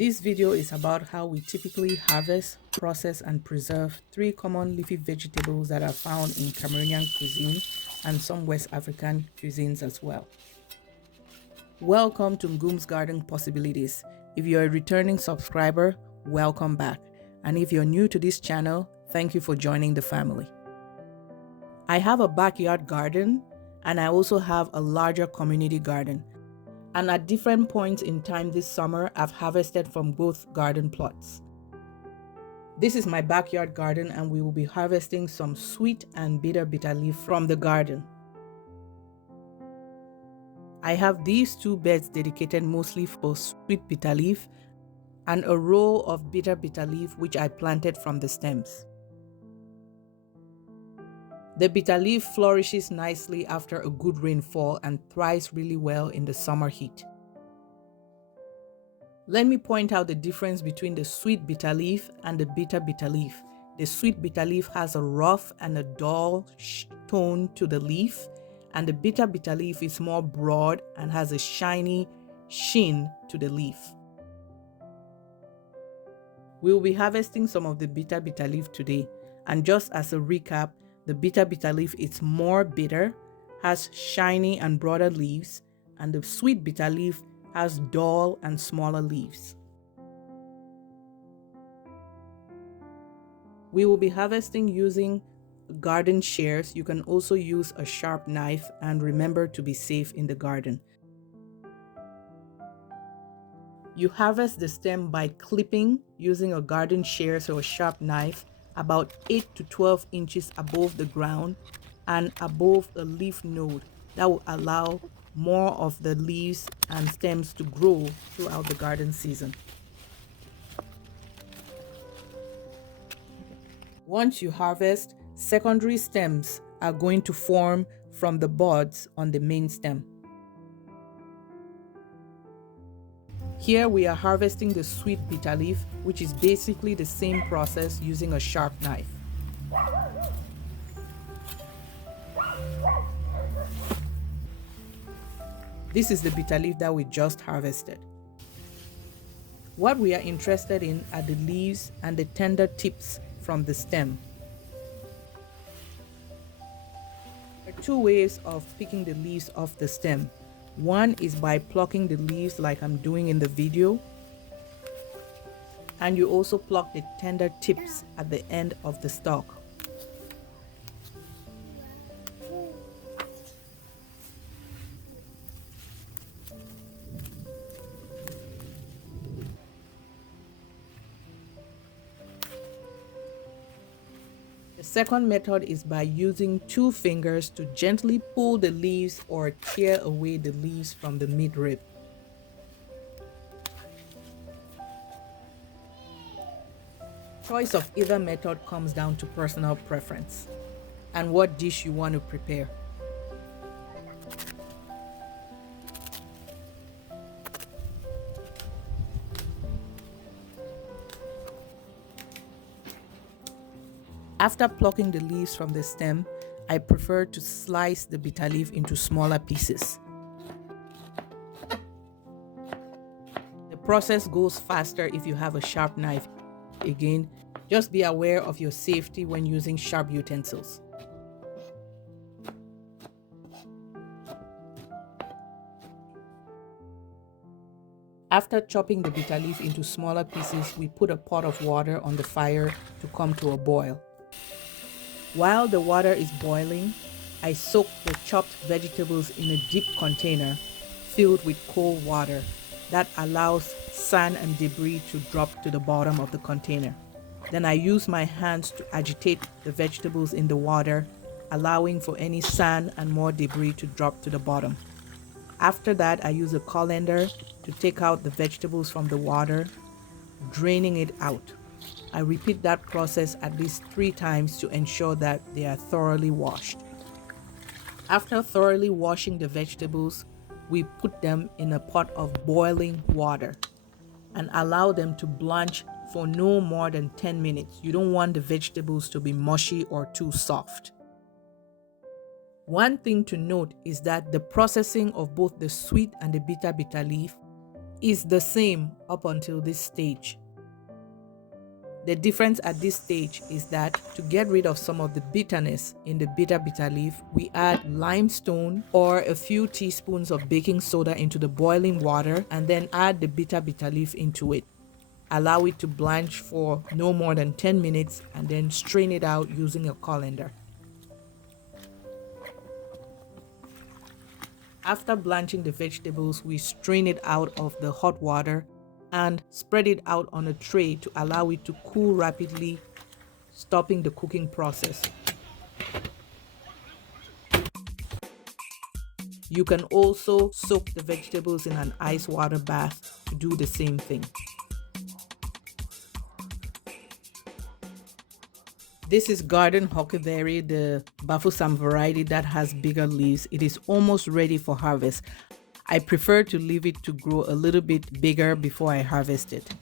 This video is about how we typically harvest, process, and preserve 3 common leafy vegetables that are found in Cameroonian cuisine and some West African cuisines as well. Welcome to Ngum's Garden Possibilities. If you're a returning subscriber, welcome back. And if you're new to this channel, thank you for joining the family. I have a backyard garden and I also have a larger community garden. And at different points in time this summer, I've harvested from both garden plots. This is my backyard garden and we will be harvesting some sweet and bitter leaf from the garden. I have these 2 beds dedicated mostly for sweet bitter leaf and a row of bitter leaf which I planted from the stems. The bitter leaf flourishes nicely after a good rainfall and thrives really well in the summer heat. Let me point out the difference between the sweet bitter leaf and the bitter leaf. The sweet bitter leaf has a rough and a dull tone to the leaf, and the bitter leaf is more broad and has a shiny sheen to the leaf. We will be harvesting some of the bitter leaf today, and just as a recap, the bitter leaf is more bitter, has shiny and broader leaves, and the sweet bitter leaf has dull and smaller leaves. We will be harvesting using garden shears. You can also use a sharp knife, and remember to be safe in the garden. You harvest the stem by clipping using a garden shears or a sharp knife about 8 to 12 inches above the ground and above a leaf node. That will allow more of the leaves and stems to grow throughout the garden season. Once you harvest, secondary stems are going to form from the buds on the main stem. Here we are harvesting the sweet bitter leaf, which is basically the same process using a sharp knife. This is the bitter leaf that we just harvested. What we are interested in are the leaves and the tender tips from the stem. There are 2 ways of picking the leaves off the stem. One is by plucking the leaves like I'm doing in the video, and you also pluck the tender tips at the end of the stalk. The second method is by using 2 fingers to gently pull the leaves or tear away the leaves from the midrib. Choice of either method comes down to personal preference and what dish you want to prepare. After plucking the leaves from the stem, I prefer to slice the bitter leaf into smaller pieces. The process goes faster if you have a sharp knife. Again, just be aware of your safety when using sharp utensils. After chopping the bitter leaf into smaller pieces, we put a pot of water on the fire to come to a boil. While the water is boiling, I soak the chopped vegetables in a deep container filled with cold water that allows sand and debris to drop to the bottom of the container. Then I use my hands to agitate the vegetables in the water, allowing for any sand and more debris to drop to the bottom. After that, I use a colander to take out the vegetables from the water, draining it out. I repeat that process at least 3 times to ensure that they are thoroughly washed. After thoroughly washing the vegetables, we put them in a pot of boiling water and allow them to blanch for no more than 10 minutes. You don't want the vegetables to be mushy or too soft. One thing to note is that the processing of both the sweet and the bitter leaf is the same up until this stage. The difference at this stage is that to get rid of some of the bitterness in the bitter leaf, we add limestone or a few teaspoons of baking soda into the boiling water and then add the bitter leaf into it. Allow it to blanch for no more than 10 minutes and then strain it out using a colander. After blanching the vegetables, we strain it out of the hot water and spread it out on a tray to allow it to cool rapidly, stopping the cooking process. You can also soak the vegetables in an ice water bath to do the same thing. This is garden huckleberry, the bountiful variety that has bigger leaves. It is almost ready for harvest. I prefer to leave it to grow a little bit bigger before I harvest it.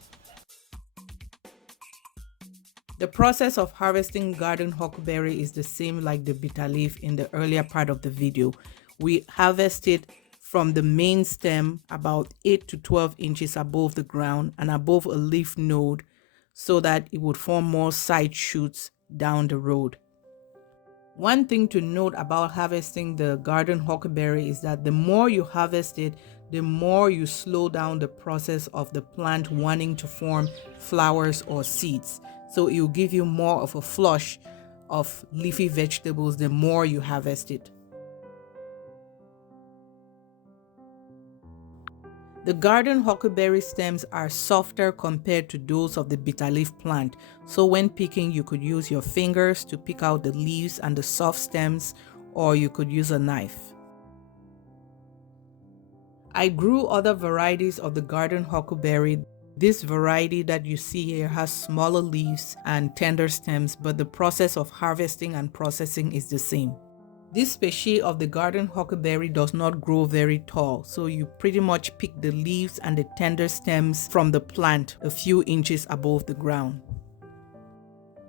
The process of harvesting garden huckleberry is the same like the bitter leaf in the earlier part of the video. We harvest it from the main stem about 8 to 12 inches above the ground and above a leaf node so that it would form more side shoots down the road. One thing to note about harvesting the garden huckleberry is that the more you harvest it, the more you slow down the process of the plant wanting to form flowers or seeds. So it will give you more of a flush of leafy vegetables the more you harvest it. The garden huckleberry stems are softer compared to those of the bitter leaf plant, so when picking you could use your fingers to pick out the leaves and the soft stems, or you could use a knife. I grew other varieties of the garden huckleberry. This variety that you see here has smaller leaves and tender stems, but the process of harvesting and processing is the same. This species of the garden huckleberry does not grow very tall, so you pretty much pick the leaves and the tender stems from the plant a few inches above the ground.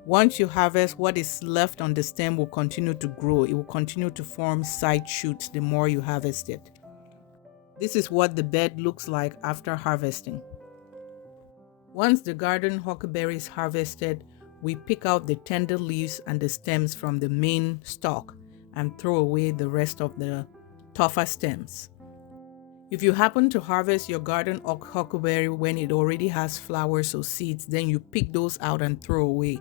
Once you harvest, what is left on the stem will continue to grow. It will continue to form side shoots the more you harvest it. This is what the bed looks like after harvesting. Once the garden huckleberry is harvested, we pick out the tender leaves and the stems from the main stalk and throw away the rest of the tougher stems. If you happen to harvest your garden huckleberry when it already has flowers or seeds, then you pick those out and throw away.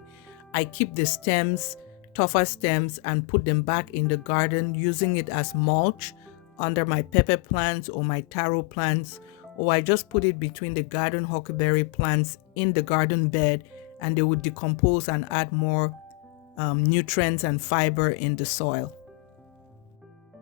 I keep the stems, tougher stems, and put them back in the garden using it as mulch under my pepper plants or my taro plants, or I just put it between the garden huckleberry plants in the garden bed and they would decompose and add more nutrients and fiber in the soil.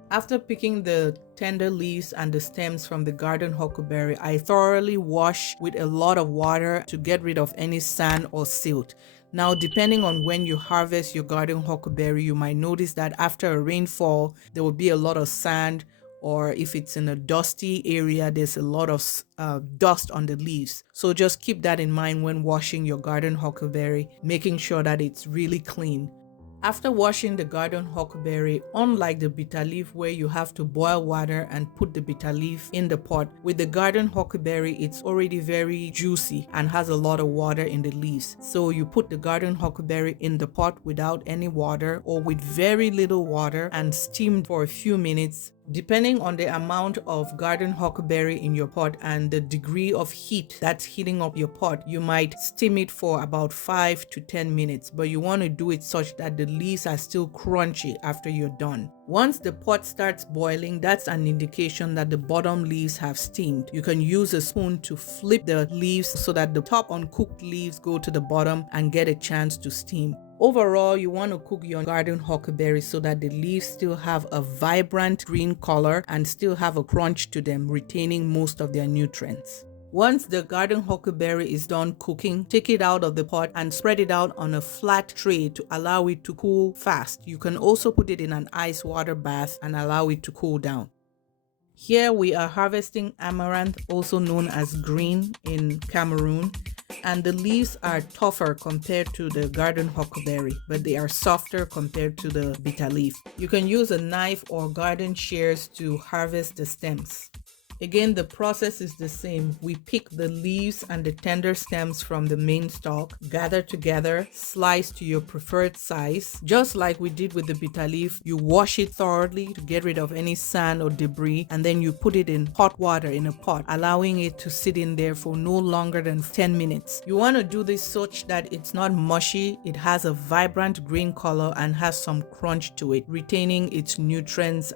After picking the tender leaves and the stems from the garden huckleberry, I thoroughly wash with a lot of water to get rid of any sand or silt. Now, depending on when you harvest your garden huckleberry, you might notice that after a rainfall, there will be a lot of sand, or if it's in a dusty area, there's a lot of dust on the leaves. So just keep that in mind when washing your garden huckleberry, making sure that it's really clean. After washing the garden huckleberry, unlike the bitter leaf where you have to boil water and put the bitter leaf in the pot, with the garden huckleberry it's already very juicy and has a lot of water in the leaves. So you put the garden huckleberry in the pot without any water or with very little water and steam for a few minutes. Depending on the amount of garden huckleberry in your pot and the degree of heat that's heating up your pot, you might steam it for about 5 to 10 minutes, but you want to do it such that the leaves are still crunchy after you're done. Once the pot starts boiling, that's an indication that the bottom leaves have steamed. You can use a spoon to flip the leaves so that the top uncooked leaves go to the bottom and get a chance to steam. Overall, you want to cook your garden huckleberry so that the leaves still have a vibrant green color and still have a crunch to them, retaining most of their nutrients. Once the garden huckleberry is done cooking, take it out of the pot and spread it out on a flat tray to allow it to cool fast. You can also put it in an ice water bath and allow it to cool down. Here we are harvesting amaranth, also known as green in Cameroon, and the leaves are tougher compared to the garden huckleberry, but they are softer compared to the bitter leaf. You can use a knife or garden shears to harvest the stems. Again, the process is the same. We pick the leaves and the tender stems from the main stalk, gather together, slice to your preferred size. Just like we did with the bitter leaf, you wash it thoroughly to get rid of any sand or debris, and then you put it in hot water in a pot, allowing it to sit in there for no longer than 10 minutes. You want to do this such that it's not mushy, it has a vibrant green color and has some crunch to it, retaining its nutrients.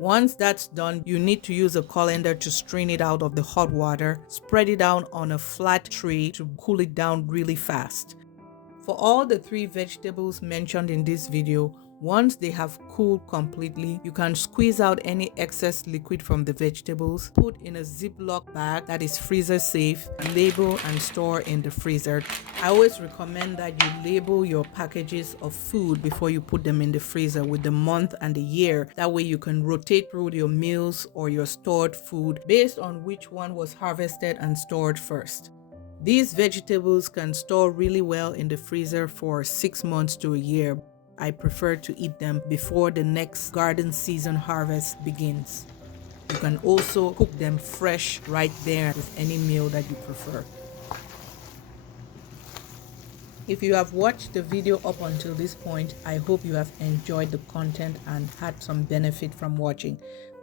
Once that's done, you need to use a colander to strain it out of the hot water, spread it out on a flat tray to cool it down really fast. For all the 3 vegetables mentioned in this video, once they have cooled completely, you can squeeze out any excess liquid from the vegetables, put in a Ziploc bag that is freezer safe, label and store in the freezer. I always recommend that you label your packages of food before you put them in the freezer with the month and the year. That way you can rotate through your meals or your stored food based on which one was harvested and stored first. These vegetables can store really well in the freezer for 6 months to a year. I prefer to eat them before the next garden season harvest begins. You can also cook them fresh right there with any meal that you prefer. If you have watched the video up until this point, I hope you have enjoyed the content and had some benefit from watching.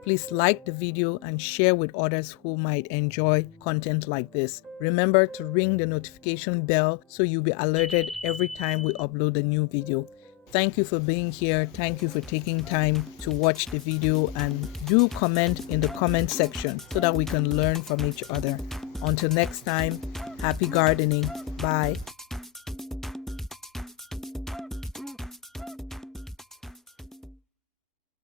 Please like the video and share with others who might enjoy content like this. Remember to ring the notification bell so you'll be alerted every time we upload a new video. Thank you for being here. Thank you for taking time to watch the video, and do comment in the comment section so that we can learn from each other. Until next time, happy gardening. Bye.